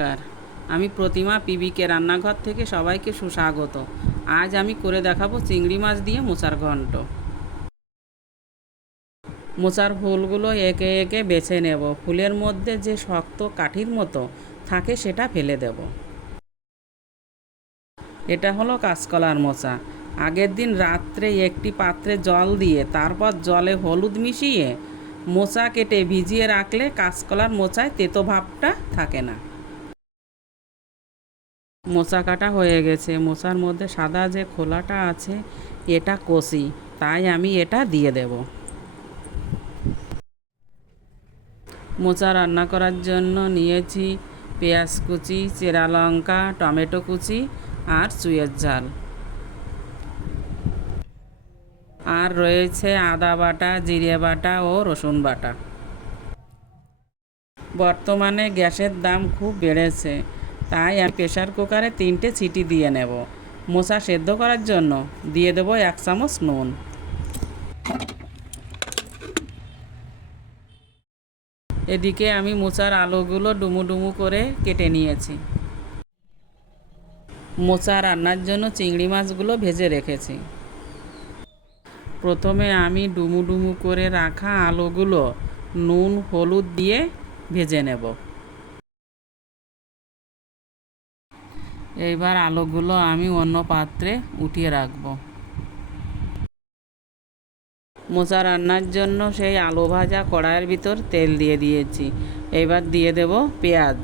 নমস্কার আমি প্রতিমা, পিবিকে রান্নাঘর থেকে সবাইকে সুস্বাগত। আজ আমি করে দেখাবো চিংড়ি মাছ দিয়ে মোচার ঘন্ট মোচার ফুলগুলো একে একে বেছে নেব। ফুলের মধ্যে যে শক্ত কাঠির মতো থাকে সেটা ফেলে দেব। এটা হলো কাঁচকলার মোচা। আগের দিন রাত্রে একটি পাত্রে জল দিয়ে, তারপর জলে হলুদ মিশিয়ে মোচা কেটে ভিজিয়ে রাখলে কাঁচকলার মোচায় তেতো ভাবটা থাকে না। মোচা কাটা হয়ে গেছে। মোচার মধ্যে সাদা যে খোলাটা আছে, এটা কষি। তাই আমি এটা দিয়ে দেব। মোচা রান্না করার জন্য নিয়েছি পেঁয়াজ কুচি, চেরা লঙ্কা, টমেটো কুচি আর চুয়ের ঝাল। আর রয়েছে আদা বাটা, জিরে বাটা ও রসুন বাটা। বর্তমানে গ্যাসের দাম খুব বেড়েছে। তাই আমি প্রেশার কুকারে তিনটে সিটি দিয়ে নেব। মোচা সেদ্ধ করার জন্য দিয়ে দেবো এক চামচ নুন। এদিকে আমি মোচার আলুগুলো ডুমু ডুমু করে কেটে নিয়েছি। মোচা রান্নার জন্য চিংড়ি মাছগুলো ভেজে রেখেছি। প্রথমে আমি ডুমু ডুমু করে রাখা আলুগুলো নুন, হলুদ দিয়ে ভেজে নেব। এইবার আলুগুলো আমি অন্য পাত্রে উঠিয়ে রাখব। মোচা রান্নার জন্য সেই আলু ভাজা কড়াইয়ের ভিতর তেল দিয়ে দিয়েছি। এবার দিয়ে দেব পেঁয়াজ।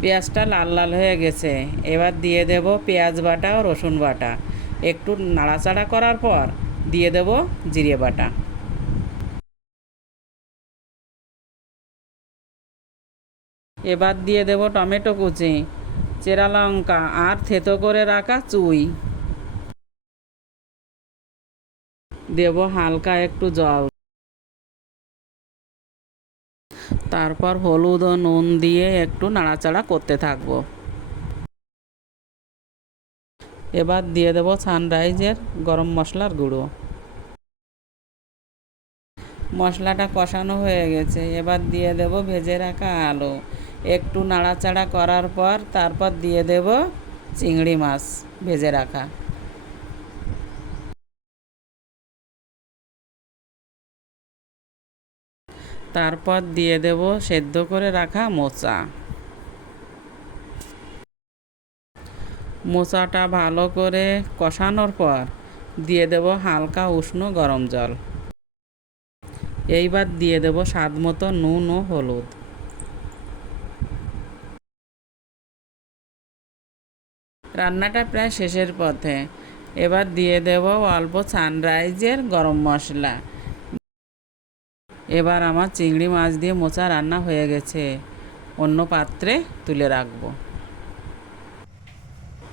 পেঁয়াজটা লাল লাল হয়ে গেছে। এবার দিয়ে দেব পেঁয়াজ বাটা ও রসুন বাটা। একটু নাড়াচাড়া করার পর দিয়ে দেব জিরে বাটা। এবার দিয়ে দেব টমেটো কুচি, চেরা লঙ্কা, আর থেতো করে রাখা চুই। দেব হালকা একটু জল। তারপর হলুদ ও নুন দিয়ে একটু নাড়াচাড়া করতে থাকব। এবার দিয়ে দেব সানরাইজের গরম মশলার গুঁড়ো। মশলাটা কষানো হয়ে গেছে। এবার দিয়ে দেব ভেজে রাখা আলু। একটু নাড়াচাড়া করার পর তারপর দিয়ে দেব চিংড়ি মাছ ভেজে রাখা। তারপর দিয়ে দেব সেদ্ধ করে রাখা মোচা। মোচাটা ভালো করে কষানোর পর দিয়ে দেব হালকা উষ্ণ গরম জল। এইবার দিয়ে দেব স্বাদ মতো নুন ও হলুদ। রান্নাটা প্রায় শেষের পথে। এবার দিয়ে দেব অল্প সানরাইজের গরম মশলা। এবার আমার চিংড়ি মাছ দিয়ে মোচা রান্না হয়ে গেছে। অন্য পাত্রে তুলে রাখব।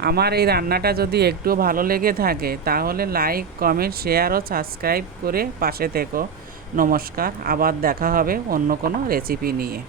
আমার এই রান্নাটা যদি একটু ভালো লেগে থাকে, তাহলে লাইক, কমেন্ট, শেয়ার ও সাবস্ক্রাইব করে পাশে থেকো। নমস্কার, আবার দেখা হবে অন্য কোনো রেসিপি নিয়ে।